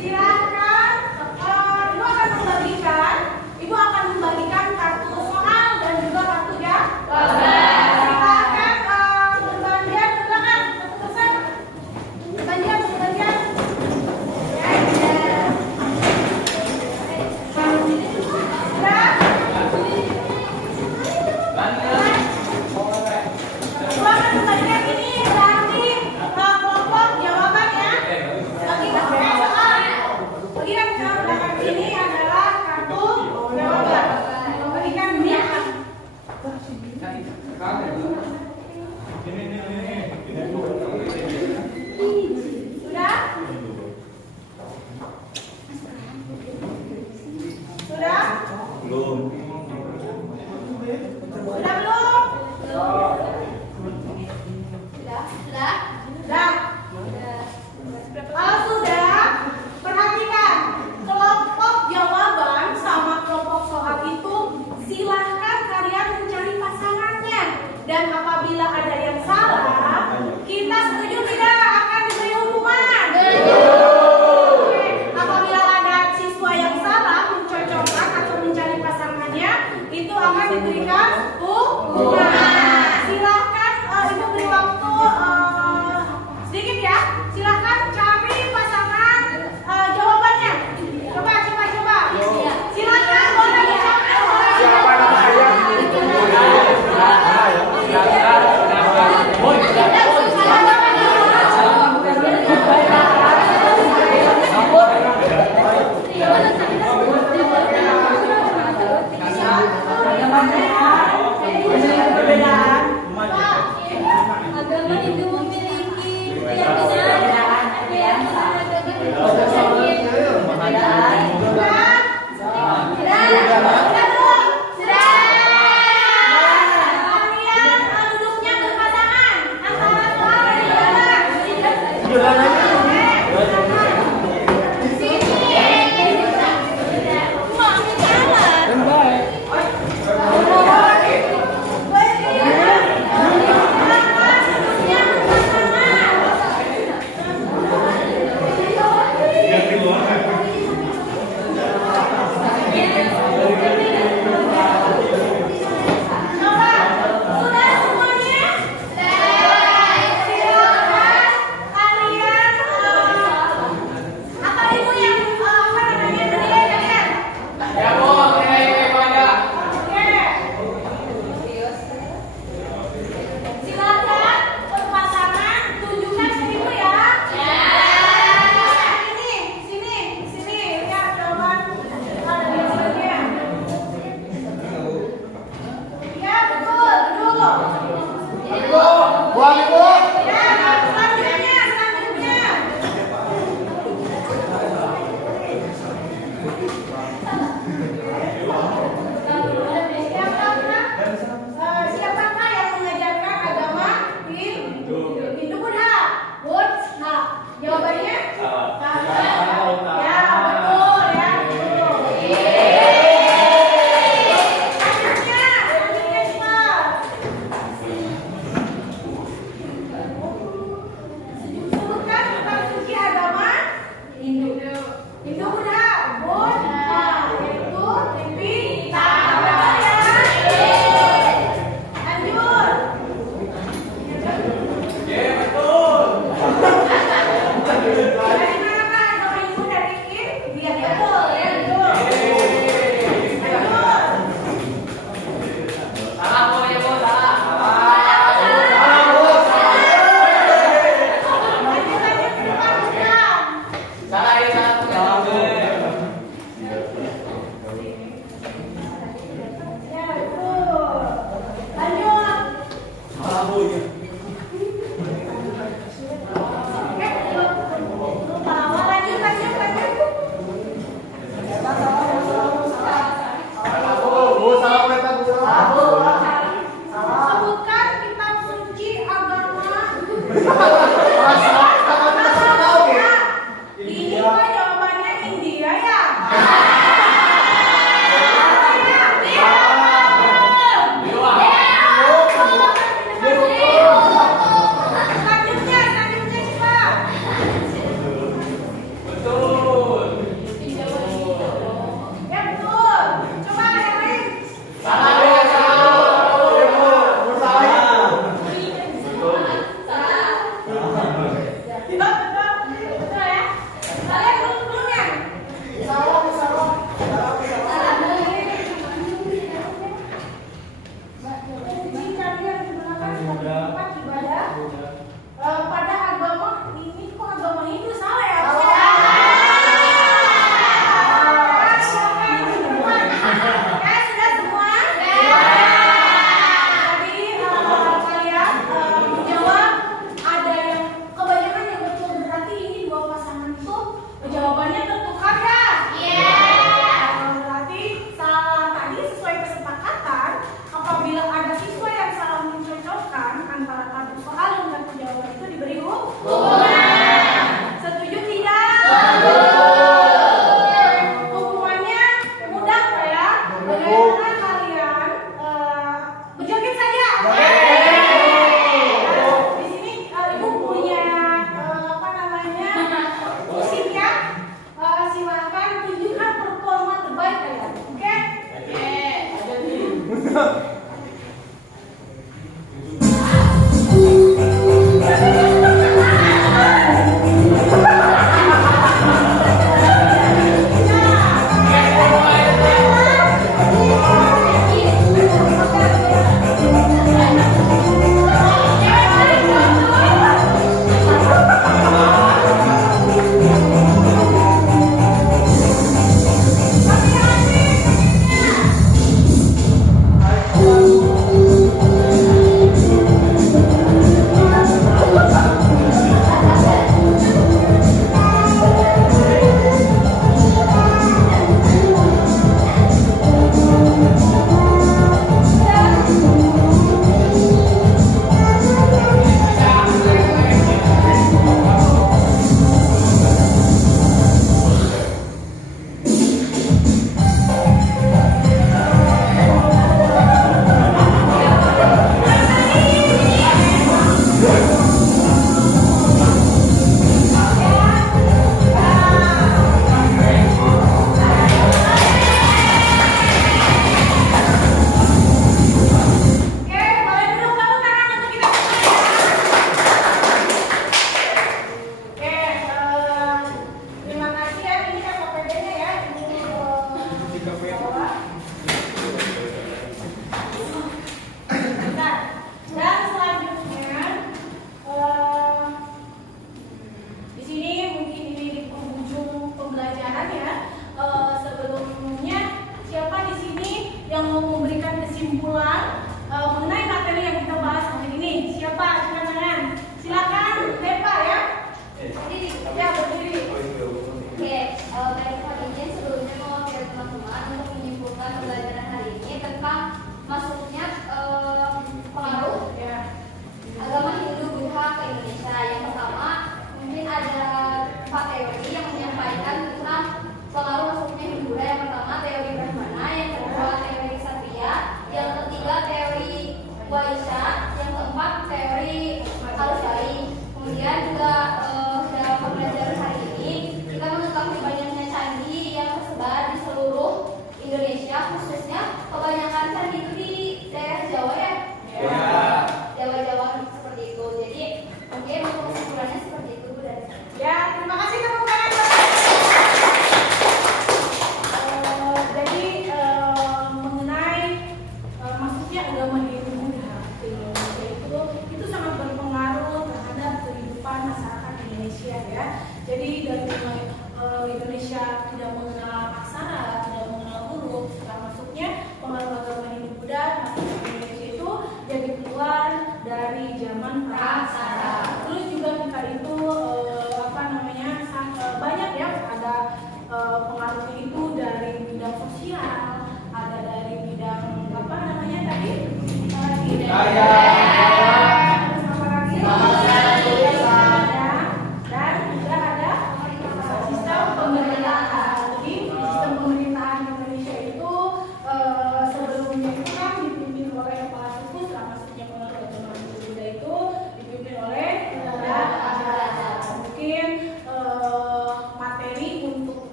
Silakan, Ibu akan membagikan kartu soal dan juga kartu jawaban. Silakan bergantian ke belakang, satu-satu. Bergantian. Silakan membagikan ini berarti kelompok jawaban ya. Bagikan soal. Bagikan ke belakang sini adalah kartu jawaban. Bagikan ini. Sudah? Sudah? Belum.